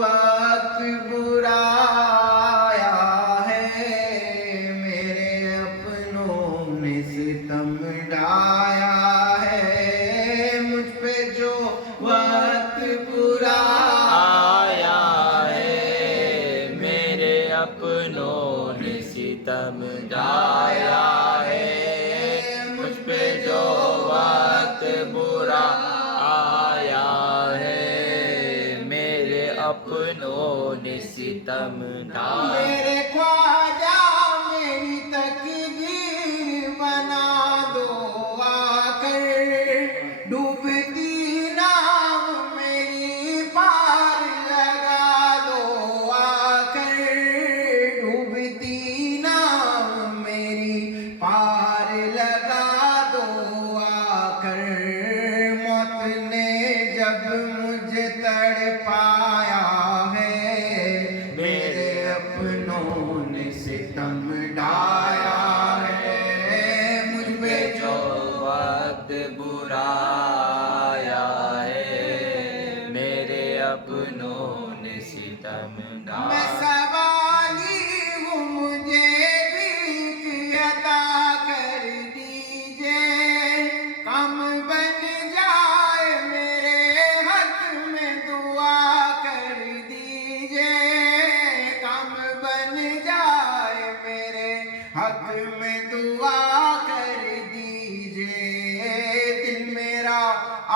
وقت برا آیا ہے، میرے اپنوں نے ستم ڈھایا ہے، مجھ پہ جو وقت برا آیا ہے، میرے اپنوں نے ستم ڈھایا ہے، مجھ پہ جو وقت برا آیا ہے، میرے اپنوں نے ستم ڈھایا۔ میرے خواجہ میری تقدیر بنا دو آ کر، ڈوبتی ناؤ میری پار لگا دو آ کر، ڈوبتی ناؤ میری پار لگا دو آ کر، موت نے جب مجھے تڑپایا ہے، میرے اپنوں نے ستم ڈھایا ہے، مجھ پہ جو وقت برا آیا ہے، میرے اپنوں نے ستم میں ڈھایا۔ سوالی ہوں، مجھے بھی عطا کر دیجئے، کم بن جائے میرے حق میں دعا کر دیجئے، کم بن جائے میرے حق میں دعا کر دیجئے، دل میرا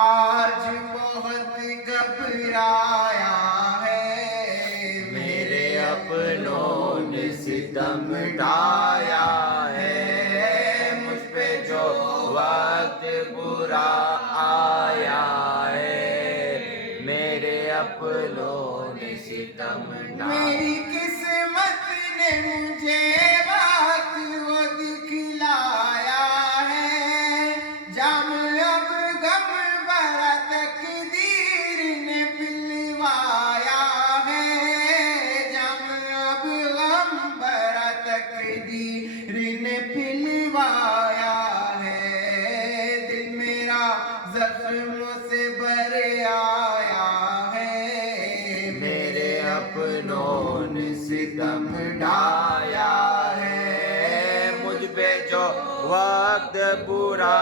آج بہت گھبرایا ہے، میرے اپنوں نے ستم ڈھایا ہے، مجھ پہ جو وقت برا آیا ہے، میرے اپنوں نے ستم ڈھایا۔ میری قسمت نے مجھے وقت وہ دکھلایا ہے، جب اب غم بھرا تقدیر نے پلوایا ہے، جب اب غم بھرا تقدیر نے پلوایا ہے، دل میرا زخموں سے بھر آیا ہے، میرے اپنوں نے ستم ڈھایا ہے، مجھ پہ جو وقت برا